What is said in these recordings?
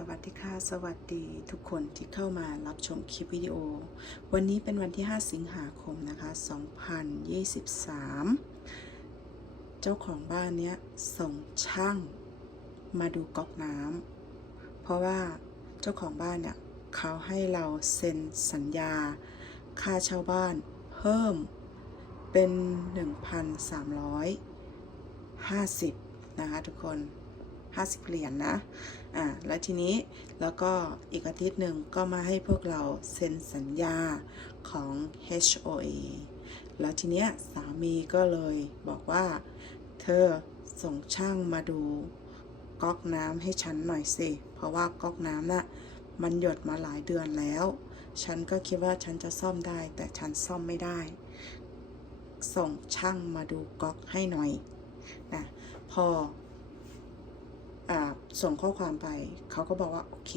สวัสดีค่ะ สวัสดีทุกคนที่เข้ามารับชมคลิปวิดีโอ วันนี้เป็นวันที่ 5 สิงหาคมนะคะ 2023 เจ้าของบ้านเนี้ยส่งช่างมาดูก๊อกน้ำเพราะว่าเจ้าของบ้านเนี่ยเขาให้เราเซ็นสัญญา ค่าเช่าบ้านเพิ่มเป็น 1,350 นะคะทุกคน 50 เหรียญนนะ อ่า แล้วทีนี้แล้วก็อีกอาทิตย์หนึ่งก็มาให้พวกเราเซ็นสัญญาของ HOA แล้วทีเนี้ยสามีก็เลยบอกว่า เธอส่งช่างมาดูก๊อกน้ำให้ฉันหน่อยสิ เพราะว่าก๊อกน้ำน่ะมันหยดมาหลายเดือนแล้ว ฉันก็คิดว่าฉันจะซ่อมได้ แต่ฉันซ่อมไม่ได้ ส่งช่างมาดูก๊อกให้หน่อยนะพอ ส่งข้อความไป เขาก็บอกว่าโอเค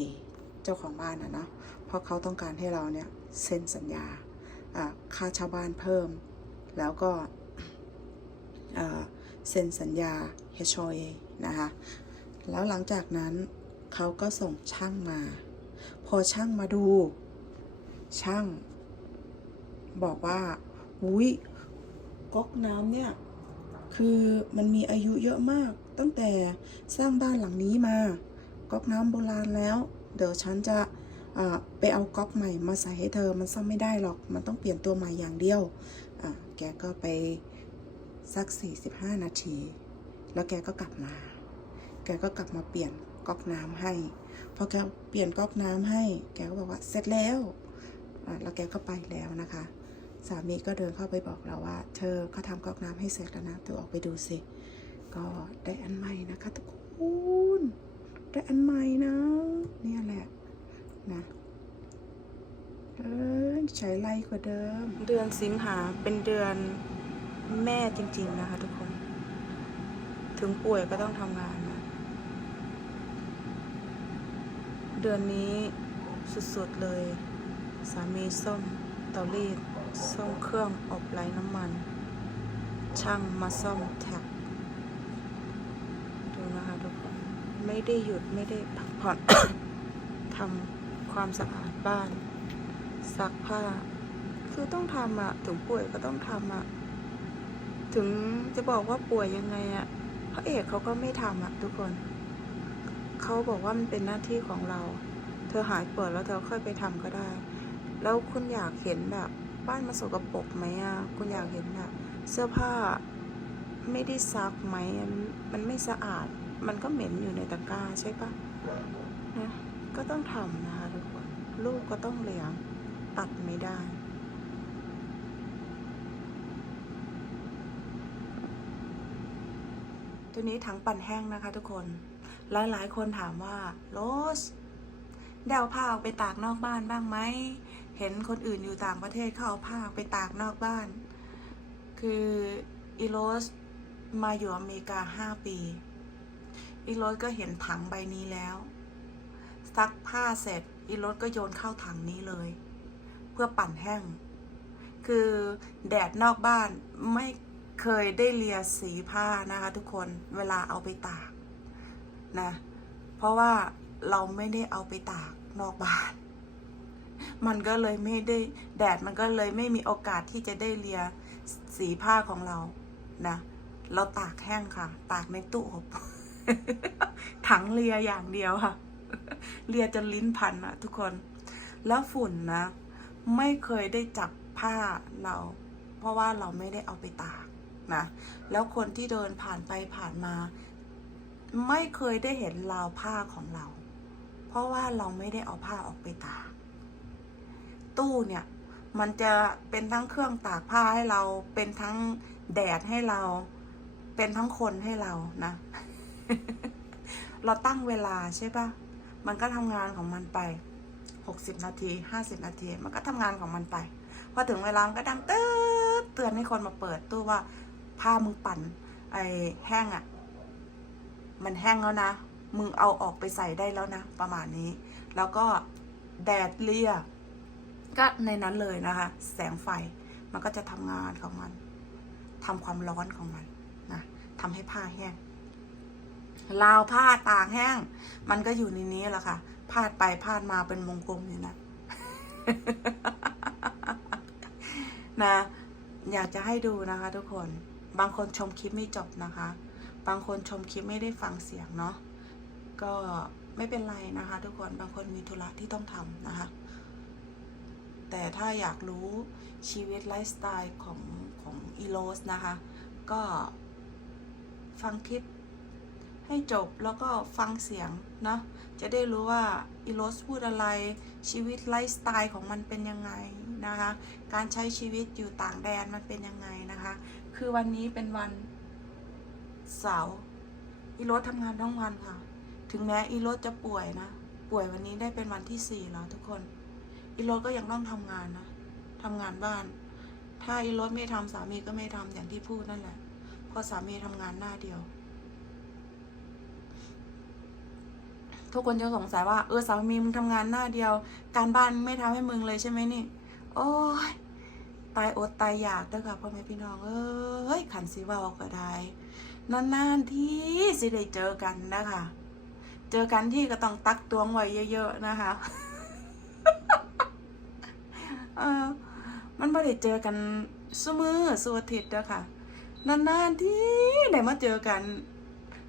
เจ้าของบ้านนะเนาะเพราะเขาต้องการให้เราเนี่ยเซ็นสัญญาค่าเช่าบ้านเพิ่ม แล้วก็เซ็นสัญญา HOA นะคะ แล้วหลังจากนั้นเขาก็ส่งช่างมา พอช่างมาดู ช่าง บอกว่าอุ้ยก๊อกน้ำเนี่ย คือมันมีอายุเยอะมาก ตั้งแต่สร้างบ้านหลังนี้มาก๊อกน้ำโบราณแล้ว เดี๋ยวฉันจะไปเอาก๊อกใหม่มาใส่ให้เธอ มันซ่อมไม่ได้หรอก มันต้องเปลี่ยนตัวใหม่อย่างเดียว แกก็ไปสัก 45 นาที แล้วแกก็กลับมา แกก็กลับมาเปลี่ยนก๊อกน้ำให้ พอแกเปลี่ยนก๊อกน้ำให้ แกก็บอกว่าเสร็จแล้ว แล้วแกก็ไปแล้วนะคะ สามีก็เดินเข้าไปบอกเราว่า เธอเขาทำก๊อกน้ำให้เสร็จแล้วนะ เธอออกไปดูสิ ก็ได้อันใหม่นะคะทุกคนได้อันใหม่นะเนี่ยแหละนะเออใช้ไล่กว่าเดิม เดือนสิงหาเป็นเดือนแม่จริง ๆ นะคะทุกคน ถึงป่วยก็ต้องทำงานนะ เดือนนี้สุด ๆ เลย สามีส้มเตารีดซ่อมเครื่องอบไร้น้ำมัน ช่างมาซ่อมแท็ก ดูนะคะทุกคน ไม่ได้หยุดไม่ได้พักผ่อนทำความสะอาดบ้าน ซักผ้า คือต้องทำอะถึงป่วยก็ต้องทำอะถึงจะบอกว่าป่วยยังไงอะพระเอกเขาก็ไม่ทำอะทุกคน เขาบอกว่ามันเป็นหน้าที่ของเรา เธอหายป่วยแล้วเธอค่อยไปทำก็ได้ แล้วคุณอยากเห็นแบบ บ้านมันสกปรกไหมอะคุณอยากเห็นแบบเสื้อผ้าไม่ได้ซักไหมมันไม่สะอาด มันก็เหม็นอยู่ในตะกร้าใช่ปะนะก็ต้องทำนะคะทุกคน ลูกก็ต้องเลี้ยง ตัดไม่ได้ ตัวนี้ถังปั่นแห้งนะคะทุกคน หลายๆ คนถามว่าโรสได้เอาผ้าออกไปตากนอกบ้านบ้างไหม เห็นคนอื่นอยู่ต่างประเทศเขาเอาผ้าออกไปตากนอกบ้าน คืออีโรสมาอยู่อเมริกาห้าปี อีรสก็เห็นถังใบนี้แล้ว ซักผ้าเสร็จ อีรสก็โยนเข้าถังนี้เลย เพื่อปั่นแห้ง คือแดดนอกบ้านไม่เคยได้เลียสีผ้านะคะทุกคนเวลาเอาไปตากนะ เพราะว่าเราไม่ได้เอาไปตากนอกบ้าน มันก็เลยไม่ได้แดดมันก็เลยไม่มีโอกาสที่จะได้เลียสีผ้าของเรานะ เราตากแห้งค่ะ ตากในตู้อบ ถังเลียอย่างเดียวค่ะ เลียจนลิ้นพันอะทุกคน แล้วฝุ่นนะ ไม่เคยได้จับผ้าเรา เพราะว่าเราไม่ได้เอาไปตากนะ แล้วคนที่เดินผ่านไปผ่านมา ไม่เคยได้เห็นราวผ้าของเรา เพราะว่าเราไม่ได้เอาผ้าออกไปตาก ตู้เนี่ย มันจะเป็นทั้งเครื่องตากผ้าให้เรา เป็นทั้งแดดให้เรา เป็นทั้งคนให้เรานะ เราตั้งเวลาใช่ปะมันก็ทำงานของมันไปหกสิบนาทีห้าสิบนาที มันก็ทำงานของมันไป พอถึงเวลามันก็ดังเตือนเตือนให้คนมาเปิดตู้ว่าผ้ามึงปั่น ไอ้แห้งอะ่ะ มันแห้งแล้วนะ มึงเอาออกไปใส่ได้แล้วนะ ประมาณนี้ แล้วก็แดดเลียก็ในนั้นเลยนะคะ แสงไฟมันก็จะทำงานของมันทำความร้อนของมันนะทำให้ผ้าแห้ง ลาวผ้าตากแห้ง มันก็อยู่ในนี้แหละค่ะ พาดไปพาดมาเป็นวงกลมอยู่นะ นะ อยากจะให้ดูนะคะ ทุกคน บางคนชมคลิปไม่จบนะคะ บางคนชมคลิปไม่ได้ฟังเสียงเนาะ ก็ไม่เป็นไรนะคะ ทุกคน บางคนมีธุระที่ต้องทำนะคะ แต่ถ้าอยากรู้ชีวิตไลฟ์สไตล์ของของอีโรสนะคะ ก็ฟังคลิป ให้จบแล้วก็ฟังเสียงเนาะจะได้รู้ว่าอีโรสพูดอะไรชีวิตไลฟ์สไตล์ของมันเป็นยังไงนะคะ การใช้ชีวิตอยู่ต่างแดนมันเป็นยังไงนะคะ คือวันนี้เป็นวันเสาร์อีโรสทำงานทั้งวันค่ะ ถึงแม้อีโรสจะป่วยนะ ป่วยวันนี้ได้เป็นวันที่สี่แล้วทุกคนอีโรสก็ยังต้องทำงานนะทำงานบ้าน ถ้าอีโรสไม่ทำสามีก็ไม่ทำอย่างที่พูดนั่นแหละเพราะสามีทำงานหน้าเดียว ทุกคนจะสงสัยว่าเออสามีมึงทำงานหน้าเดียว การบ้านไม่ทำให้มึงเลยใช่ไหมนี่ โอ้ยตายอดตายอยากเด้อค่ะพ่อแม่พี่น้องเอ้ยขันสิเว่าก็ได้นานๆที่สิได้เจอกันนะคะ เจอกันที่ก็ต้องตักตวงไว้เยอะๆนะคะเออมันไม่ได้เจอกันสมือสุอาทิตย์เด้อค่ะนานๆที่ได้มาเจอกัน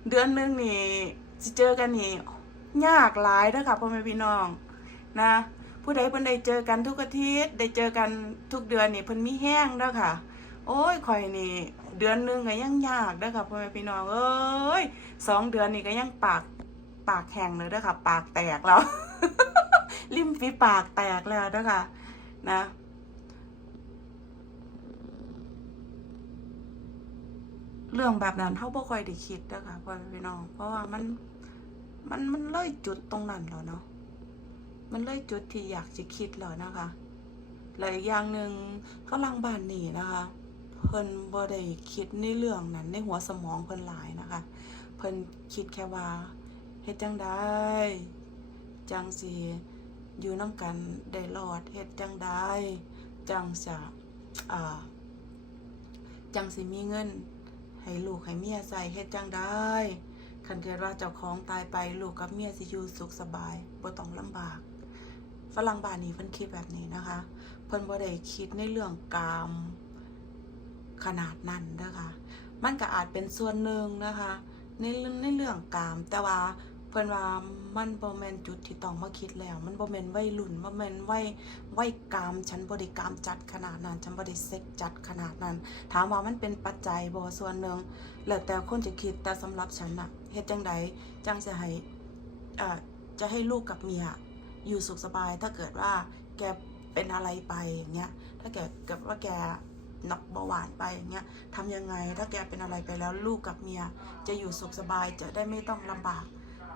เดือนหนึงนี่สิเจอกันนี่ ยากหลายเด้อค่ะพ่อแม่พี่น้องนะ ผู้ใดเพิ่นได้เจอกันทุกอาทิตย์ได้เจอกันทุกเดือนนี่เพิ่นมีแห้งเด้อค่ะ โอ้ยข่อยนี่ เดือนหนึงก็ยังยากเด้อค่ะพ่อแม่พี่น้องเอ้ยสองเดือนนี่ก็ยังปากปากแห้งเลยเด้อค่ะ ปากแตกแล้วริมฝีปากแตกแล้วเด้อค่ะ นะเรื่องแบบนั้นเขาบ่ค่อยได้คิดนะคะพ่อแม่พี่น้อง เพราะว่ามัน มันมันเลยจุดตรงนั้นแล้วเนาะ มันเลยจุดที่อยากจะคิดแล้วนะคะแล้วอีกอย่างหนึ่งฝรั่งบ้านนี่นะคะ เพิ่นบ่ได้คิดในเรื่องนั้น ในหัวสมองเพิ่นหลายนะคะ เพิ่นคิดแค่ว่าเฮ็ดจังได้จังสิอยู่นํกันได้รอดเฮ็ดจังได้จังจะอ่าจังสิมีเงิน ให้ลูกให้เมียใส่เฮ็ดจังได้ คันเกิดว่าเจ้าของตายไปลูกกับเมียสิอยู่สุขสบายบ่ต้องลำบาก ฝรั่งบ้านนี้เพิ่นคิดแบบนี้นะคะ เพิ่นบ่ได้คิดในเรื่องกามขนาดนั้นนะคะ มันก็อาจเป็นส่วนหนึ่งนะคะ ในเรื่องในเรื่องกามแต่ว่า เพิ่นว่ามันบ่แม่นจุดที่ต้องมาคิดแล้ว มันบ่แม่นวัยรุ่นบ่แม่นวัยวัยกามฉันบ่ได้กามจัดขนาดนั้น ฉันบ่ได้เซ็กจัดขนาดนั้น ถามว่ามันเป็นปัจจัยบ่ส่วนหนึ่งแล้วแต่คนจะคิดแต่สำหรับฉันน่ะเฮ็ดจังใดจังจะให้เอ่อจะให้ลูกกับเมียอยู่สุขสบายถ้าเกิดว่าแกเป็นอะไรไปอย่างเงี้ย ถ้าแกเกิดว่าแกหนักเบาหวานไปอย่างเงี้ยทำยังไง ถ้าแกเป็นอะไรไปแล้วลูกกับเมียจะอยู่สุขสบายจะได้ไม่ต้องลำบาก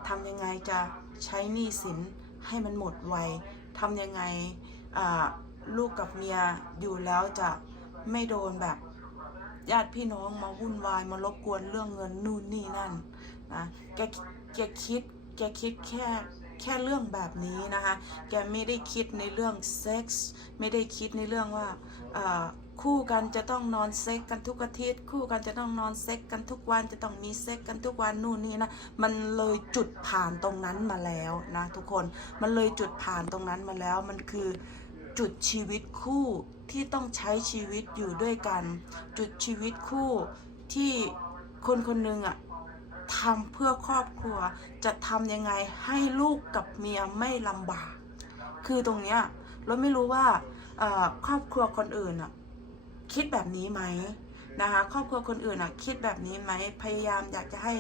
ทำยังไงจะใช้หนี้สินให้มันหมดไวทำยังไงลูกกับเมียอยู่แล้วจะไม่โดนแบบญาติพี่น้องมาวุ่นวายมารบกวนเรื่องเงินนู่นนี่นั่นนะแกแกคิดแกคิดแค่แค่เรื่องแบบนี้นะคะ แกไม่ได้คิดในเรื่องเซ็กส์ ไม่ได้คิดในเรื่องว่า คู่กันจะต้องนอนเซ็กกันทุกอาทิตย์ คู่กันจะต้องนอนเซ็กกันทุกวันจะต้องมีเซ็กกันทุกวันนู่นนี่นะมันเลยจุดผ่านตรงนั้นมาแล้วนะทุกคนมันเลยจุดผ่านตรงนั้นมาแล้วมันคือจุดชีวิตคู่ที่ต้องใช้ชีวิตอยู่ด้วยกัน จุดชีวิตคู่ที่คนคนหนึ่งอะทำเพื่อครอบครัวจะทำยังไงให้ลูกกับเมียไม่ลำบาก คือตรงเนี้ยเราไม่รู้ว่าครอบครัวคนอื่นอะ คิดแบบนี้ไหมนะคะ ครอบครัวคนอื่นอะคิดแบบนี้ไหมพยายามอยากจะให้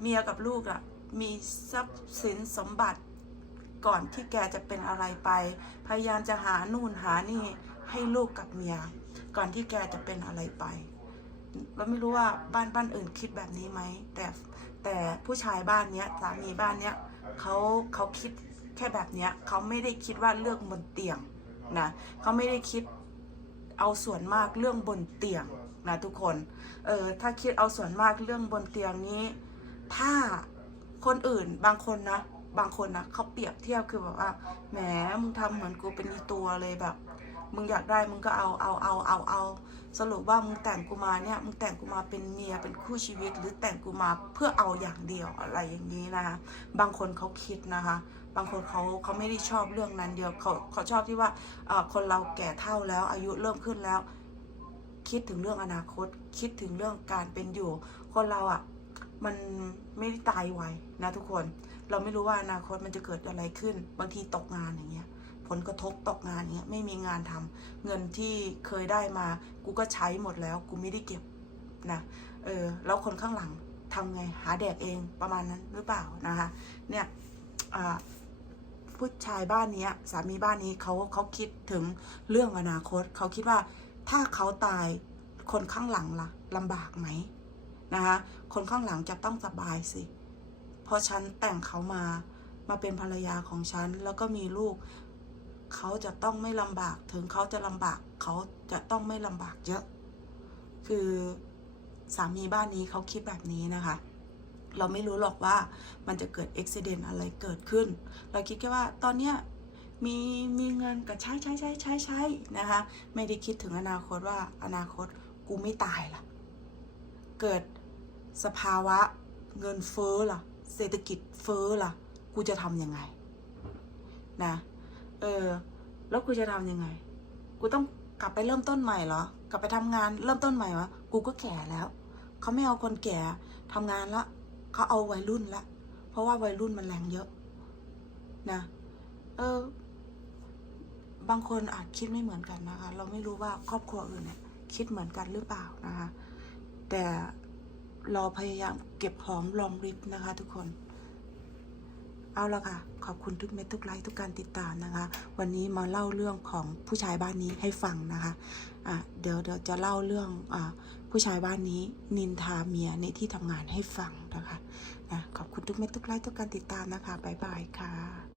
เมียกับลูกอะมีทรัพย์สินสมบัติก่อนที่แกจะเป็นอะไรไป พยายามจะหานู่นหานี่ให้ลูกกับเมีย ก่อนที่แกจะเป็นอะไรไปเราไม่รู้ว่าบ้านบ้านอื่นคิดแบบนี้ไหมแต่แต่ผู้ชายบ้านเนี้ยสามีบ้านเนี้ยเขาเขาคิดแค่แบบเนี้ยเขาไม่ได้คิดว่าเรื่องบนเตียงนะเขาไม่ได้คิด เอาส่วนมากเรื่องบนเตียงนะทุกคน เออถ้าคิดเอาส่วนมากเรื่องบนเตียงนี้ ถ้าคนอื่นบางคนนะ บางคนนะเขาเปรียบเทียบคือแบบว่าแหมมึงทำเหมือนกูเป็นตัวเลยแบบ มึงอยากได้มึงก็เอาเอาเอาเอาเอาสรุปว่ามึงแต่งกูมาเนี่ยมึงแต่งกูมาเป็นเมียเป็นคู่ชีวิต หรือแต่งกูมาเพื่อเอาอย่างเดียวอะไรอย่างนี้นะคะบางคนเขาคิดนะคะ บางคนเขาเขาไม่ได้ชอบเรื่องนั้นเดียวเขาเขาชอบที่ว่าคนเราแก่เท่าแล้ว อายุเริ่มขึ้นแล้ว คิดถึงเรื่องอนาคต คิดถึงเรื่องการเป็นอยู่ คนเราอะ่ะมันไม่ได้ตายไวนะทุกคน เราไม่รู้ว่าอนาคตมันจะเกิดอะไรขึ้น บางทีตกงานอย่างเงี้ย ลกระทบตกงานเงี้ยไม่มีงานทำเงินที่เคยได้มากูก็ใช้หมดแล้ว กูไม่ได้เก็บนะเออแล้วคนข้างหลังทำไงหาแดกเองประมาณนั้นหรือเปล่านะคะเนี่ยผู้ชายบ้านนี้สามีบ้านนี้เขาเขาคิดถึงเรื่องอนาคตเขาคิดว่าถ้าเขาตายคนข้างหลังล่ะลำบากไหมนะคะคนข้างหลังจะต้องสบายสิเพราะฉันแต่งเขามามาเป็นภรรยาของฉันแล้วก็มีลูก เขาจะต้องไม่ลำบาก ถึงเขาจะลำบาก เขาจะต้องไม่ลำบากเยอะ คือสามีบ้านนี้เขาคิดแบบนี้นะคะ เราไม่รู้หรอกว่ามันจะเกิดอุบิเหตุอะไรเกิดขึ้น เราคิดแค่ว่าตอนเนี้ยมีมีเงินก็ใช้ใช้ใช้ใช้ใช้นะคะ ไม่ได้คิดถึงอนาคตว่าอนาคตกูไม่ตายล่ะ เกิดสภาวะเงินเฟ้อล่ะ เศรษฐกิจเฟ้อล่ะ กูจะทำยังไง นะ เออ แล้วกูจะทำยังไง กูต้องกลับไปเริ่มต้นใหม่เหรอ กลับไปทำงานเริ่มต้นใหม่วะกูก็แก่แล้ว เขาไม่เอาคนแก่ทำงานละเขาเอาวัยรุ่นละ เพราะว่าวัยรุ่นมันแรงเยอะ นะ เออ บางคนอาจคิดไม่เหมือนกันนะคะ เราไม่รู้ว่าครอบครัวอื่นเนี่ยคิดเหมือนกันหรือเปล่านะคะ แต่เราพยายามเก็บหอมรอมริบนะคะทุกคน เอาละค่ะ ขอบคุณทุกเม็ดทุกไลค์ทุกการติดตามนะคะ วันนี้มาเล่าเรื่องของผู้ชายบ้านนี้ให้ฟังนะคะอะเดี๋ยวเดี๋ยวจะเล่าเรื่องอ่าผู้ชายบ้านนี้นินทาเมียในที่ทำงานให้ฟังนะคะนะขอบคุณทุกเม็ดทุกไลค์ทุกการติดตามนะคะบ๊ายบายค่ะ